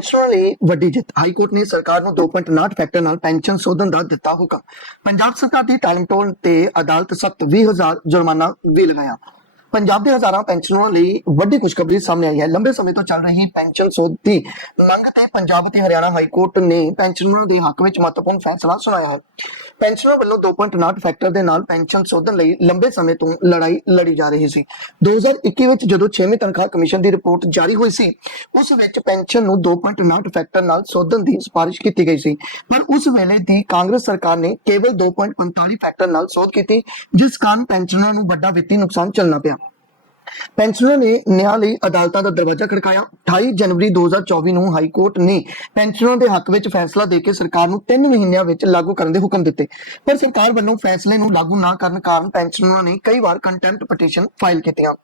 ਪੈਨਸ਼ਨਰਾਂ ਲਈ ਵੱਡੀ ਜਿੱਤ। ਹਾਈ ਕੋਰਟ ਨੇ ਸਰਕਾਰ ਨੂੰ 2.9 ਫੈਕਟਰ ਨਾਲ ਪੈਨਸ਼ਨ ਸੋਧਣ ਦਾ ਦਿੱਤਾ ਹੁਕਮ। ਪੰਜਾਬ ਸਰਕਾਰ ਦੀ ਟਾਲਮਟੋਲ ਤੇ ਅਦਾਲਤ ਸਖਤ 20000 ਜੁਰਮਾਨਾ ਵੀ ਲਗਾਇਆ। ਪੰਜਾਬ ਦੇ ਹਜ਼ਾਰਾਂ ਪੈਨਸ਼ਨਰਾਂ ਲਈ ਵੱਡੀ ਖੁਸ਼ਖਬਰੀ ਸਾਹਮਣੇ ਆਈ ਹੈ। ਲੰਬੇ ਸਮੇਂ ਤੋਂ ਚੱਲ ਰਹੀ ਪੈਨਸ਼ਨ ਸੋਧ ਦੀ ਮੰਗ ਤੇ ਪੰਜਾਬ ਤੇ ਹਰਿਆਣਾ ਹਾਈ ਕੋਰਟ ਨੇ ਪੈਨਸ਼ਨਰਾਂ ਦੇ ਹੱਕ ਵਿੱਚ ਮਹੱਤਵਪੂਰਨ ਫੈਸਲਾ ਸੁਣਾਇਆ ਹੈ। ਪੈਨਸ਼ਨਰਾਂ ਵੱਲੋਂ 2.9 ਫੈਕਟਰ ਦੇ ਨਾਲ ਪੈਨਸ਼ਨ ਸੋਧਣ ਲਈ ਲੰਬੇ ਸਮੇਂ ਤੋਂ ਲੜਾਈ ਲੜੀ ਜਾ ਰਹੀ ਸੀ। 2021 ਵਿੱਚ ਜਦੋਂ 6ਵੀਂ ਤਨਖਾਹ ਕਮਿਸ਼ਨ ਦੀ ਰਿਪੋਰਟ ਜਾਰੀ ਹੋਈ ਸੀ, ਉਸ ਵਿੱਚ ਪੈਨਸ਼ਨ ਨੂੰ 2.9 ਫੈਕਟਰ ਨਾਲ ਸੋਧਣ ਦੀ ਸਿਫਾਰਿਸ਼ ਕੀਤੀ ਗਈ ਸੀ। ਪਰ ਉਸ ਵੇਲੇ ਦੀ ਕਾਂਗਰਸ ਸਰਕਾਰ ਨੇ ਕੇਵਲ 2.45 ਫੈਕਟਰ ਨਾਲ ਸੋਧ ਕੀਤੀ, ਜਿਸ ਕਾਰਨ ਪੈਨਸ਼ਨਰਾਂ ਨੂੰ ਵੱਡਾ ਵਿੱਤੀ ਨੁਕਸਾਨ ਝੱਲਣਾ ਪਿਆ। ਪੈਨਸ਼ਨਰਾਂ ਨੇ ਨਿਆਂ ਲਈ ਅਦਾਲਤਾਂ ਦਾ ਦਰਵਾਜ਼ਾ ਖੜਕਾਇਆ। 28 ਜਨਵਰੀ 2024 ਨੂੰ ਹਾਈ ਕੋਰਟ ਨੇ ਪੈਨਸ਼ਨਰਾਂ ਦੇ ਹੱਕ ਵਿੱਚ ਫੈਸਲਾ ਦੇ ਕੇ ਸਰਕਾਰ ਨੂੰ 3 ਮਹੀਨਿਆਂ ਵਿੱਚ ਲਾਗੂ ਕਰਨ ਦੇ ਹੁਕਮ ਦਿੱਤੇ। ਪਰ ਸਰਕਾਰ ਵੱਲੋਂ ਫੈਸਲੇ ਨੂੰ ਲਾਗੂ ਨਾ ਕਰਨ ਕਾਰਨ ਪੈਨਸ਼ਨਰਾਂ ਨੇ ਕਈ ਵਾਰ ਕੰਟੈਂਪਟ ਪਟੀਸ਼ਨ ਫਾਈਲ ਕੀਤੀਆਂ।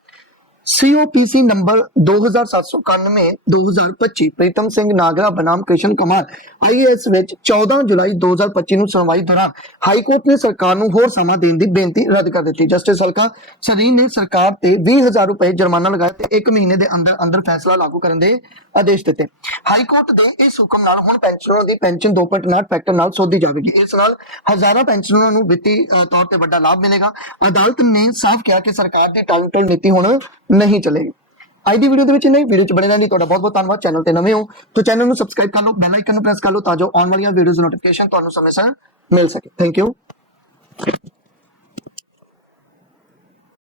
COPC ਨੰਬਰ 2791 2025 ਪ੍ਰੀਤਮ ਸਿੰਘ ਨਾਗਰਾ, ਬਨਾਮ ਕ੍ਰਿਸ਼ਨ ਕੁਮਾਰ IAS ਵਿੱਚ 14 ਜੁਲਾਈ 2025 ਨੂੰ ਸੁਣਵਾਈ ਦੌਰਾਨ ਹਾਈ ਕੋਰਟ ਨੇ ਸਰਕਾਰ ਨੂੰ ਹੋਰ ਸਮਾਂ ਦੇਣ ਦੀ ਬੇਨਤੀ ਰੱਦ ਕਰ ਦਿੱਤੀ। ਜਸਟਿਸ ਹਲਕਾ ਸਰੀਨ ਨੇ ਸਰਕਾਰ ਤੇ 20000 ਰੁਪਏ ਜੁਰਮਾਨਾ ਲਗਾਇਆ ਤੇ 1 ਮਹੀਨੇ ਦੇ ਅੰਦਰ ਅੰਦਰ ਫੈਸਲਾ ਲਾਗੂ ਕਰਨ ਦੇ ਆਦੇਸ਼ ਦਿੱਤੇ। ਹਾਈ ਕੋਰਟ ਦੇ ਇਸ ਹੁਕਮ ਨਾਲ ਹੁਣ ਪੈਨਸ਼ਨਰਾਂ ਦੀ ਪੈਨਸ਼ਨ 2.9 ਫੈਕਟਰ ਨਾਲ ਸੋਧੀ ਜਾਵੇਗੀ। ਇਸ ਨਾਲ ਹਜ਼ਾਰਾਂ ਪੈਨਸ਼ਨਰਾਂ ਨੂੰ ਵਿੱਤੀ ਤੌਰ ਤੇ ਵੱਡਾ ਲਾਭ ਮਿਲੇਗਾ। ਅਦਾਲਤ ਨੇ ਸਾਫ਼ ਕਿਹਾ ਕਿ ਸਰਕਾਰ ਦੀ ਟਾਲਟਲ ਨੀਤੀ ਹੁਣ ਨਹੀਂ ਚੱਲੇਗੀ। ਅੱਜ ਦੀ ਵੀਡੀਓ ਦੇ ਵਿੱਚ ਨਹੀਂ ਵੀਡੀਓ ਚ ਬਣੇ ਰਹਿਣ ਲਈ ਤੁਹਾਡਾ ਬਹੁਤ ਬਹੁਤ ਧੰਨਵਾਦ। ਚੈਨਲ ਤੇ ਨਵੇਂ ਹੋ ਤਾਂ ਚੈਨਲ ਨੂੰ ਸਬਸਕ੍ਰਾਈਬ ਕਰ ਲਓ ਬੈਲ ਆਈਕਨ ਨੂੰ ਪ੍ਰੈਸ ਕਰ ਲਓ ਤਾਂ ਜੋ ਆਉਣ ਵਾਲੀਆਂ ਵੀਡੀਓਜ਼ ਨੋਟੀਫਿਕੇਸ਼ਨ ਤੁਹਾਨੂੰ ਸਮੇਂ ਸਿਰ ਮਿਲ ਸਕੇ। Thank you